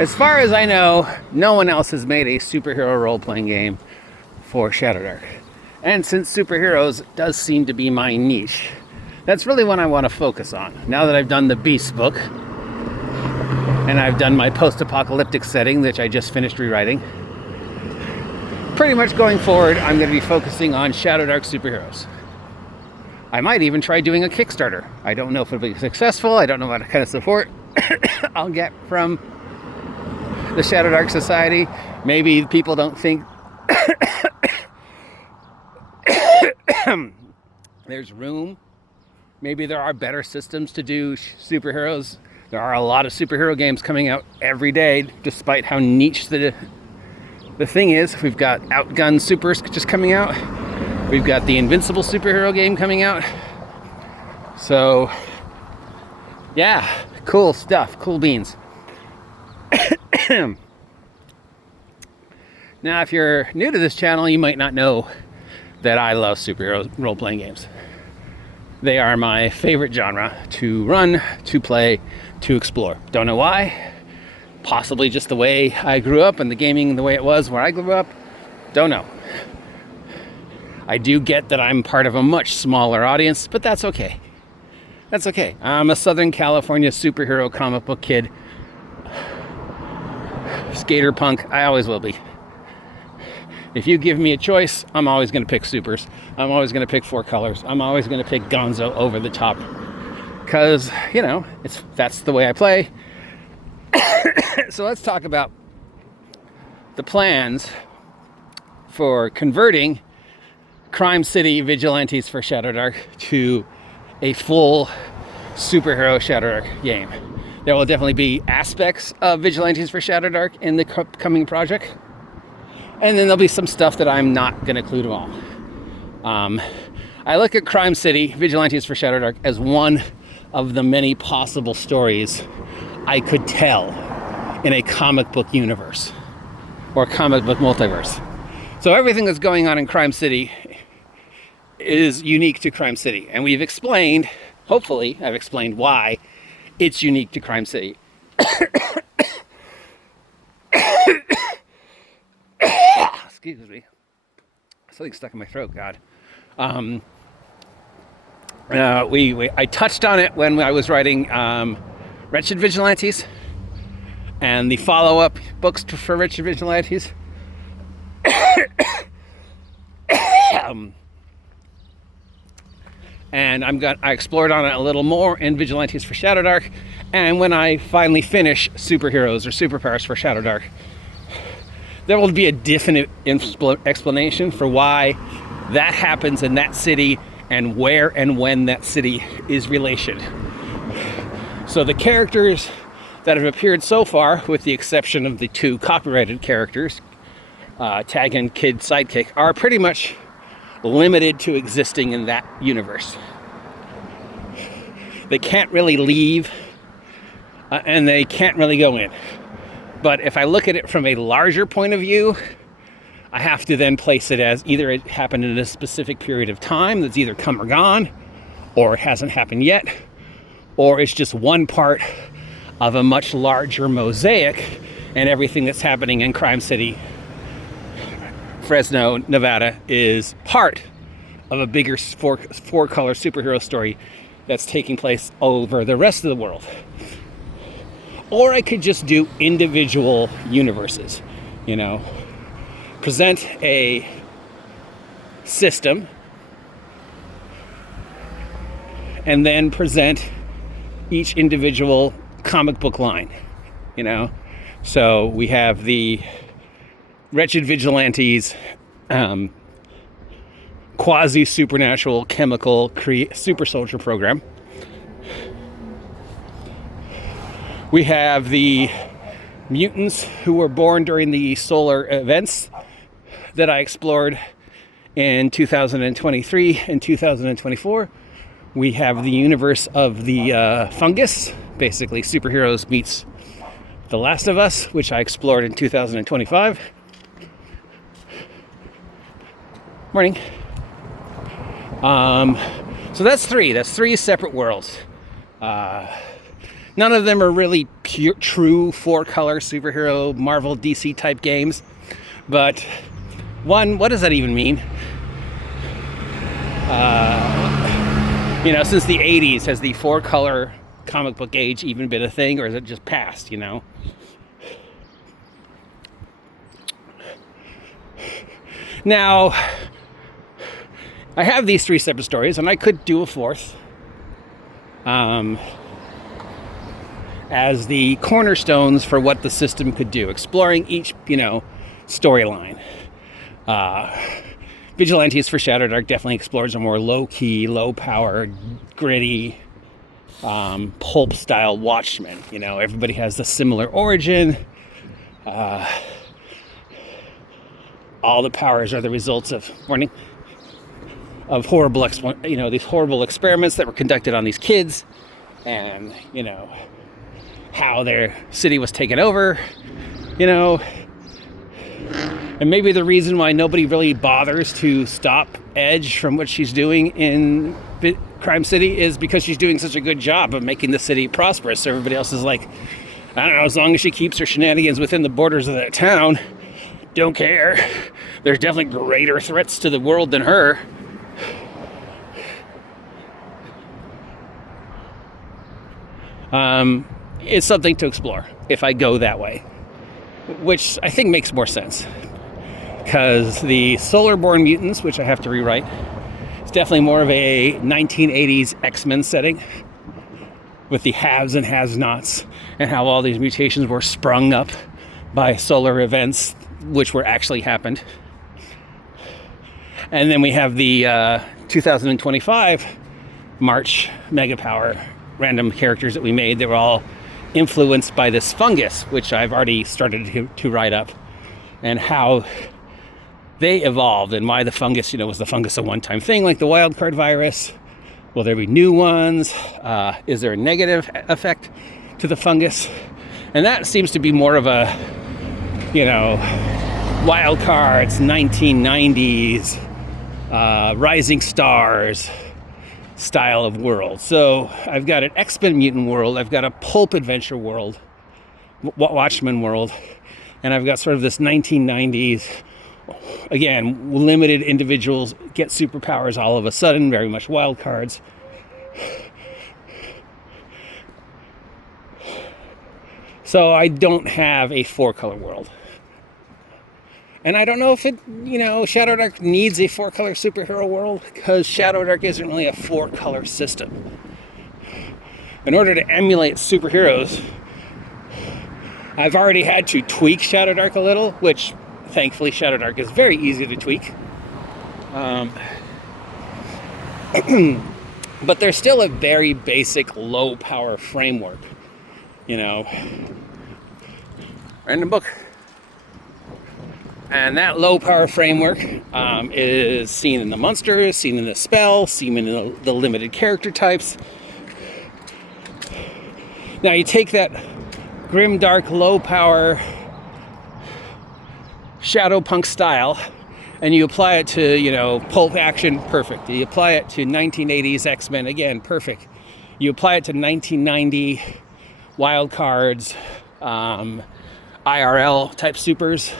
As far as I know, no one else has made a superhero role-playing game for Shadowdark. And since superheroes does seem to be my niche, that's really what I want to focus on. Now that I've done the Beast book, and I've done my post-apocalyptic setting, which I just finished rewriting, pretty much going forward, I'm going to be focusing on Shadowdark superheroes. I might even try doing a Kickstarter. I don't know if it'll be successful. I don't know what kind of support I'll get from the Shadowdark Society. Maybe people don't think there's room. Maybe there are better systems to do superheroes. There are a lot of superhero games coming out every day, despite how niche the thing is. We've got Outgun Supers just coming out. We've got the Invincible superhero game coming out. So, yeah, cool stuff, cool beans. Now, if you're new to this channel, you might not know that I love superhero role-playing games. They are my favorite genre to run, to play, to explore. Don't know why. Possibly just the way I grew up and the gaming the way it was where I grew up. Don't know. I do get that I'm part of a much smaller audience, but that's okay. That's okay. I'm a Southern California superhero comic book kid. Skater punk. I always will be. If you give me a choice, I'm always going to pick supers. I'm always going to pick 4 colors. I'm always going to pick gonzo over the top. Because, you know, that's the way I play. So let's talk about the plans for converting Crime City Vigilantes for Shadowdark to a full superhero Shadowdark game. There will definitely be aspects of Vigilantes for Shadowdark in the coming project. And then there'll be some stuff that I'm not going to include at all. I look at Crime City Vigilantes for Shadowdark as one of the many possible stories I could tell in a comic book universe or comic book multiverse. So everything that's going on in Crime City is unique to Crime City. And we've explained, hopefully I've explained why it's unique to Crime City. Excuse me. Something stuck in my throat, God. I touched on it when I was writing Wretched Vigilantes and the follow-up books for Wretched Vigilantes. And I explored on it a little more in Vigilantes for Shadowdark. And when I finally finish Superheroes or Superpowers for Shadowdark, there will be a definite explanation for why that happens in that city and where and when that city is related. So the characters that have appeared so far, with the exception of the 2 copyrighted characters, Tag and Kid Sidekick, are pretty much limited to existing in that universe. They can't really leave, and they can't really go in. But if I look at it from a larger point of view, I have to then place it as either it happened in a specific period of time that's either come or gone, or it hasn't happened yet, or it's just one part of a much larger mosaic, and everything that's happening in Crime City, Fresno, Nevada, is part of a bigger 4-color superhero story that's taking place over the rest of the world. Or I could just do individual universes, you know, present a system and then present each individual comic book line, you know. So we have the Wretched Vigilantes, quasi-supernatural chemical super soldier program. We have the mutants who were born during the solar events that I explored in 2023 and 2024. We have the universe of the fungus, basically superheroes meets The Last of Us, which I explored in 2025. Morning. So that's 3. That's 3 separate worlds. None of them are really pure, true 4-color superhero Marvel DC type games. But one, what does that even mean? Since the 80s, has the 4-color comic book age even been a thing, or is it just past, Now, I have these 3 separate stories, and I could do a 4th as the cornerstones for what the system could do, exploring each, storyline. Vigilantes for Shadowdark definitely explores a more low-key, low-power, gritty, pulp-style Watchmen. Everybody has a similar origin. All the powers are the results of horrible, these horrible experiments that were conducted on these kids, and how their city was taken over, and maybe the reason why nobody really bothers to stop Edge from what she's doing in Crime City is because she's doing such a good job of making the city prosperous. So everybody else is like, I don't know, as long as she keeps her shenanigans within the borders of that town, don't care. There's definitely greater threats to the world than her. It's something to explore if I go that way, which I think makes more sense, because the Solar-born mutants, which I have to rewrite, is definitely more of a 1980s X-Men setting with the haves and has-nots, and how all these mutations were sprung up by solar events which were actually happened. And then we have the 2025 March Mega Power random characters that we made. They were all influenced by this fungus, which I've already started to write up, and how they evolved and why the fungus, was the fungus a one-time thing like the wildcard virus? Will there be new ones? Is there a negative effect to the fungus? And that seems to be more of a, wild cards, 1990s, Rising Stars style of world. So I've got an X-Men mutant world, I've got a pulp adventure world, Watchmen world, and I've got sort of this 1990s, again, limited individuals get superpowers all of a sudden, very much wild cards. So I don't have a 4-color world. And I don't know if Shadowdark needs a 4-color superhero world, because Shadowdark isn't really a 4-color system. In order to emulate superheroes, I've already had to tweak Shadowdark a little, which thankfully Shadowdark is very easy to tweak. But there's still a very basic low power framework, Random book. And that low power framework is seen in the monsters, seen in the spell, seen in the limited character types. Now you take that grim, dark, low power shadow punk style and you apply it to, pulp action, perfect. You apply it to 1980s X-Men, again, perfect. You apply it to 1990 wild cards, IRL type supers,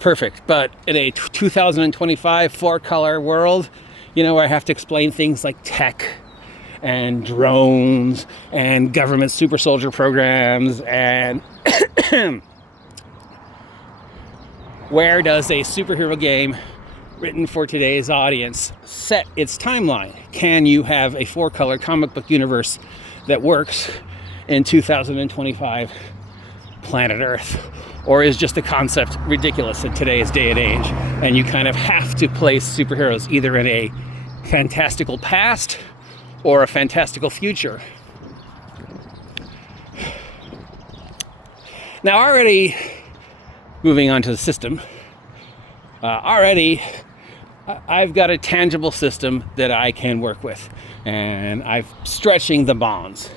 perfect. But in a 2025 4-color world, where I have to explain things like tech and drones and government super soldier programs, and where does a superhero game written for today's audience set its timeline? Can you have a 4-color comic book universe that works in 2025 planet Earth? Or is just the concept ridiculous in today's day and age? And you kind of have to place superheroes either in a fantastical past or a fantastical future. Now, already moving on to the system, I've got a tangible system that I can work with, and I'm stretching the bonds.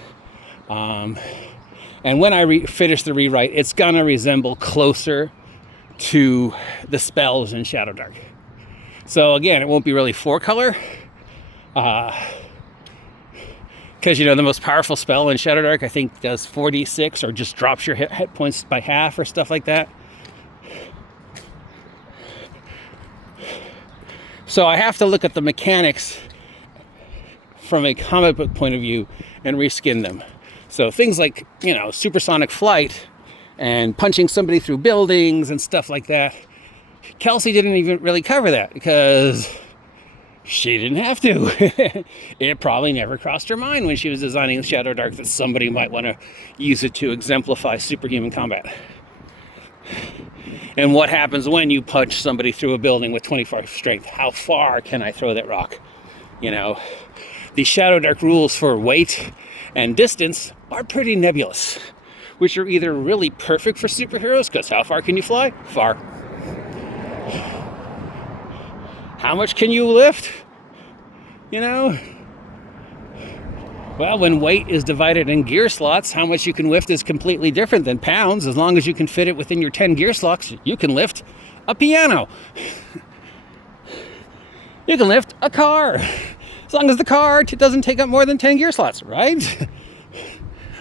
And when I finish the rewrite, it's gonna resemble closer to the spells in Shadowdark. So again, it won't be really 4-color. Because, the most powerful spell in Shadowdark, I think, does 4d6 or just drops your hit points by half or stuff like that. So I have to look at the mechanics from a comic book point of view and reskin them. So things like, supersonic flight and punching somebody through buildings and stuff like that. Kelsey didn't even really cover that because she didn't have to. It probably never crossed her mind when she was designing Shadowdark that somebody might want to use it to exemplify superhuman combat. And what happens when you punch somebody through a building with 25 strength? How far can I throw that rock? The Shadowdark rules for weight and distance are pretty nebulous, which are either really perfect for superheroes, because how far can you fly? Far. How much can you lift? Well, when weight is divided in gear slots, how much you can lift is completely different than pounds. As long as you can fit it within your 10 gear slots, you can lift a piano. You can lift a car. As long as the car doesn't take up more than 10 gear slots, right?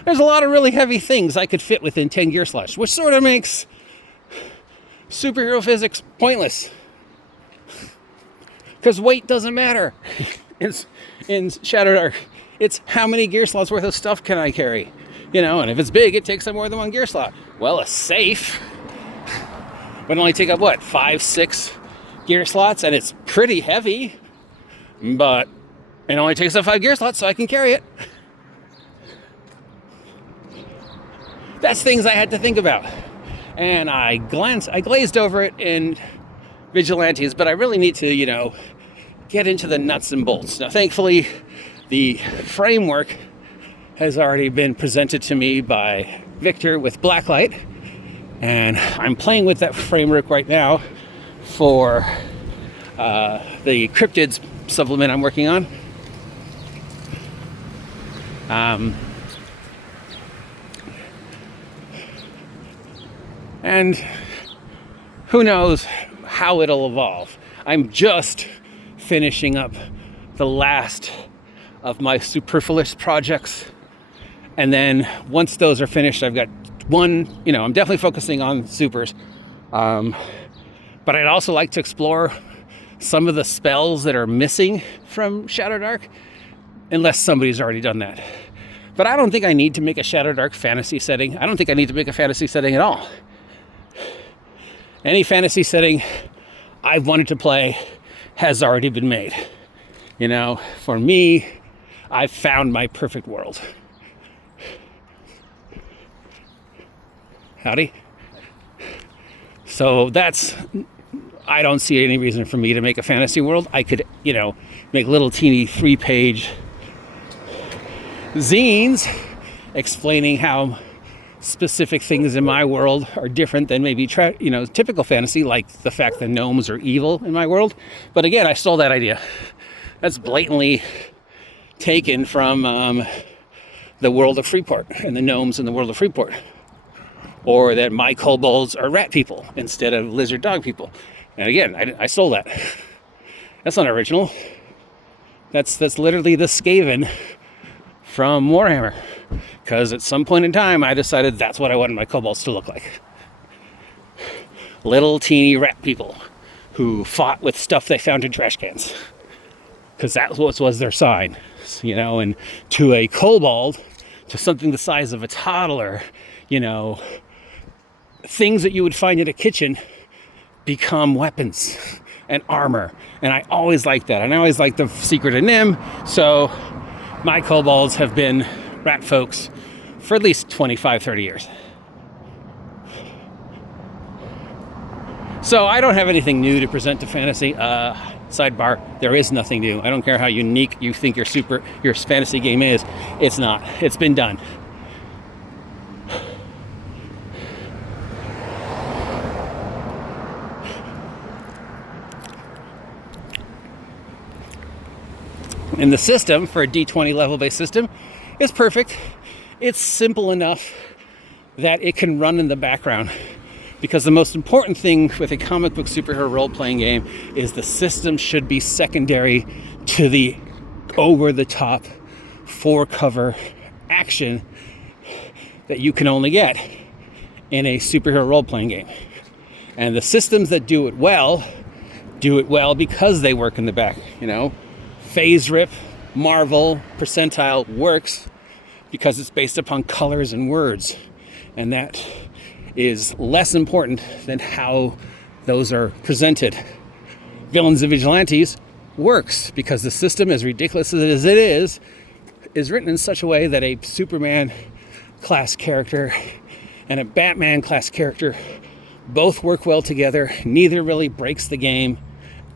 There's a lot of really heavy things I could fit within 10 gear slots, which sort of makes superhero physics pointless. Because weight doesn't matter. It's in Shadowdark. It's how many gear slots worth of stuff can I carry? And if it's big, it takes up more than one gear slot. Well, a safe would only take up, 5, 6 gear slots, and it's pretty heavy, but it only takes up 5 gear slots, so I can carry it. That's things I had to think about. And I glazed over it in Vigilantes, but I really need to, get into the nuts and bolts. Now, thankfully, the framework has already been presented to me by Victor with Blacklight, and I'm playing with that framework right now for the Cryptids supplement I'm working on. And who knows how it'll evolve. I'm just finishing up the last of my superfluous projects. And then once those are finished, I've got one, I'm definitely focusing on supers. But I'd also like to explore some of the spells that are missing from Shadowdark, unless somebody's already done that. But I don't think I need to make a Shadowdark fantasy setting. I don't think I need to make a fantasy setting at all. Any fantasy setting I've wanted to play has already been made. For me, I've found my perfect world. Howdy. So I don't see any reason for me to make a fantasy world. I could, make little teeny 3-page zines explaining how specific things in my world are different than maybe typical fantasy, like the fact that gnomes are evil in my world. But again, I stole that idea. That's blatantly taken from the world of Freeport and the gnomes in the world of Freeport. Or that my kobolds are rat people instead of lizard dog people. And again, I stole that. That's not original. That's literally the Skaven from Warhammer. Because at some point in time, I decided that's what I wanted my kobolds to look like. Little teeny rat people who fought with stuff they found in trash cans. Because that was their sign. And to a kobold, to something the size of a toddler, things that you would find in a kitchen become weapons and armor. And I always liked that. And I always liked the secret of Nim. So my kobolds have been rat folks for at least 25, 30 years. So I don't have anything new to present to fantasy. Sidebar, there is nothing new. I don't care how unique you think your fantasy game is. It's not. It's been done. And the system for a D20 level-based system is perfect. It's simple enough that it can run in the background. Because the most important thing with a comic book superhero role-playing game is the system should be secondary to the over-the-top four-cover action that you can only get in a superhero role-playing game. And the systems that do it well because they work in the back. Phase Rip, Marvel, Percentile works because it's based upon colors and words. And that is less important than how those are presented. Villains and Vigilantes works because the system, as ridiculous as it is written in such a way that a Superman class character and a Batman class character both work well together. Neither really breaks the game,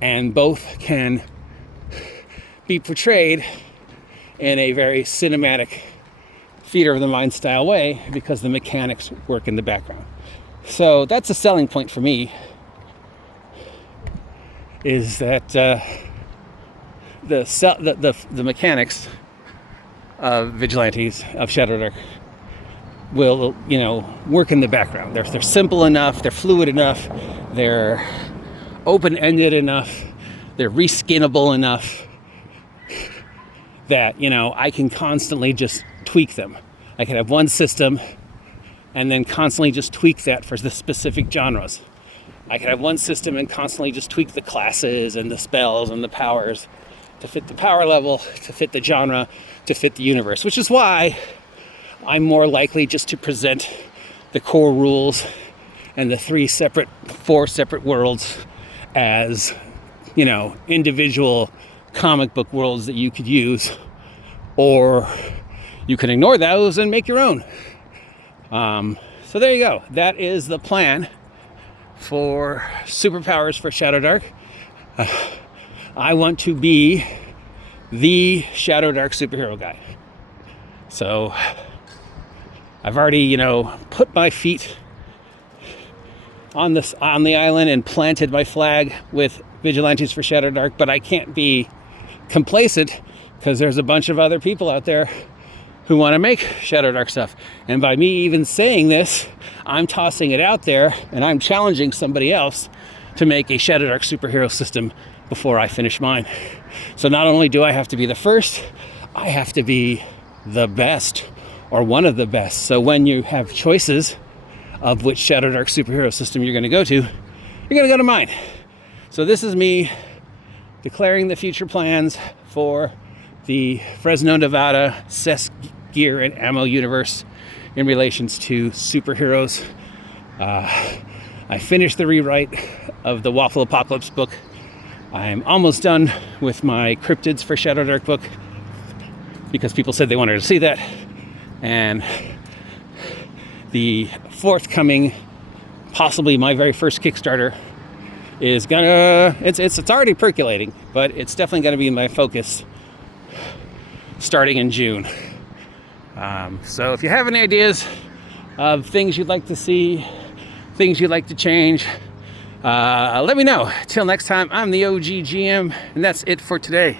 and both can be portrayed in a very cinematic, theater of the mind style way because the mechanics work in the background. So that's a selling point for me, is that the mechanics of Vigilantes, of Shadowdark, will work in the background. They're simple enough, they're fluid enough, they're open-ended enough, they're reskinnable enough that I can constantly just tweak them. I can have one system and then constantly just tweak that for the specific genres. I can have one system and constantly just tweak the classes and the spells and the powers to fit the power level, to fit the genre, to fit the universe, which is why I'm more likely just to present the core rules and the four separate worlds as, individual comic book worlds that you could use, or you can ignore those and make your own. So there you go. That is the plan for Superpowers for Shadowdark. I want to be the Shadowdark superhero guy. So I've already, put my feet on the island and planted my flag with Vigilantes for Shadowdark, but I can't be complacent because there's a bunch of other people out there who want to make Shadowdark stuff. And by me even saying this, I'm tossing it out there and I'm challenging somebody else to make a Shadowdark superhero system before I finish mine. So not only do I have to be the first, I have to be the best, or one of the best. So when you have choices of which Shadowdark superhero system you're going to go to, you're going to go to mine. So this is me declaring the future plans for the Fresno, Nevada, Seth gear and ammo universe in relations to superheroes. I finished the rewrite of the Waffle Apocalypse book. I'm almost done with my Cryptids for Shadowdark book because people said they wanted to see that. And the forthcoming, possibly my very first Kickstarter, is it's already percolating, but it's definitely gonna be my focus starting in June. So if you have any ideas of things you'd like to see, things you'd like to change, let me know. Till next time, I'm the OG GM, and that's it for today.